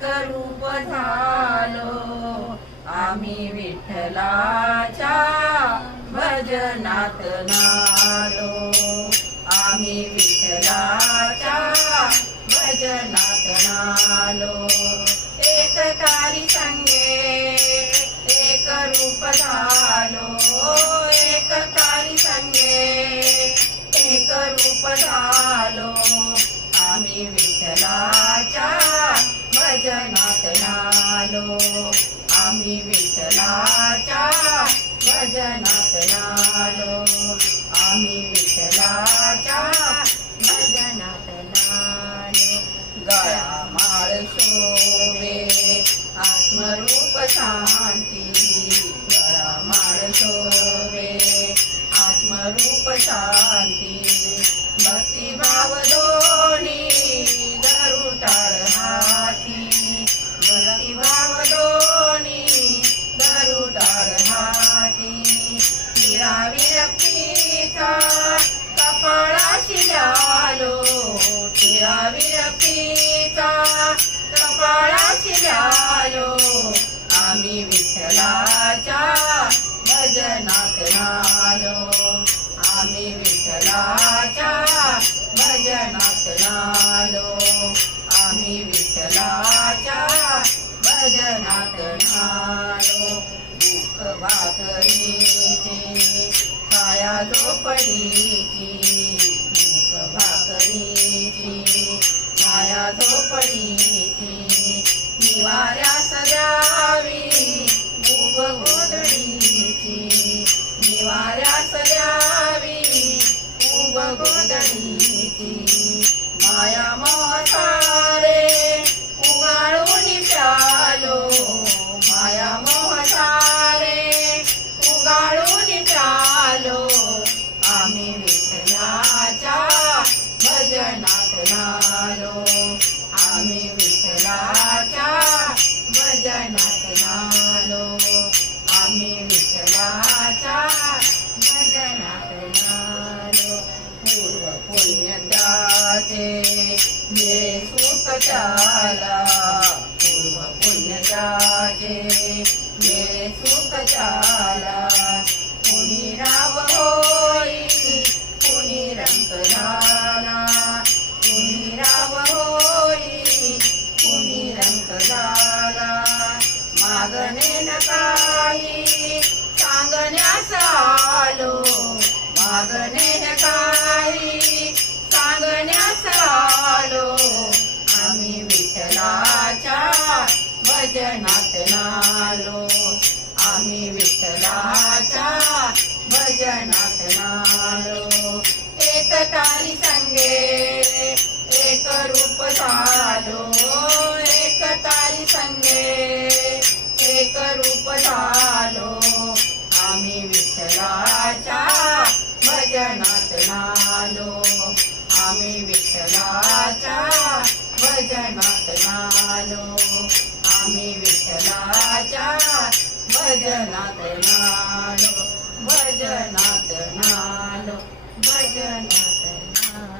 एक रूप झालो आम्ही विठ्ठलाच्या भजनात नालो आम्ही विठ्ठलाच्या भजनात नालो एक काली संगे एक रूप झालो एक काली संगे एक रूप झालो आम्ही विठ्ठलाच्या भजनात नालो आम्ही विठ्ठलाच्या भजनात नालो आम्ही विठ्ठलाच्या भजनात नालो गळा माळ शोभे आत्मरूप शांती गळा माळ शोभे आत्मरूप शांती भक्तिभाव दोन्ही धरू टाळ हाती भक्तिभाव दोन्ही धरू टाळ हाती तिळा विरक्तीचा कपाळाशी लालो तिळा विरक्तीचा कपाळाशी लालो आम्ही विठ्ठलाच्या भजनात नालो आम्ही विठ्ठलाच्या भजनात नालो आम्ही विठ्ठलाच्या भजनात नालो दुःख भाकरीची छाया झोपडीची दुःख भाकरीची छाया झोपडीची निवाऱ्यास द्यावी भूप गोधडीची निवाऱ्यास द्यावी भूप गोधडीची माया मोहसारे उगाळून प्यालो माया मोहसारे उगाळून प्यालो आम्ही विठ्ठलाच्या भजनात नालो आम्ही विठ्ठलाच्या भजनात नालो आम्ही विठ्ठलाच्या भजनात नालो पूर्व पुण्यदाचे जे सुख त्याला पूर्व पुण्यदाचे जे सुख त्याला कुणी राव होई कुणी रंग झाला कुणी राव होई कुणी रंग झाला मागणे न काही सांगण्यास आलो मागणे न काही सांगण्यास आलो आम्ही विठ्ठलाच्या भजनात नालो आम्ही विठ्ठलाच्या भजनात नालो एक काली संगे एक रूप झालो एक काली संगे एक रूप झालो आम्ही विठ्ठलाच्या भजनात नालो आम्ही विठ्ठलाच्या भजनात नालो आम्ही विठ्ठलाच्या भजनात नालो भजनात नालो भजनात नालो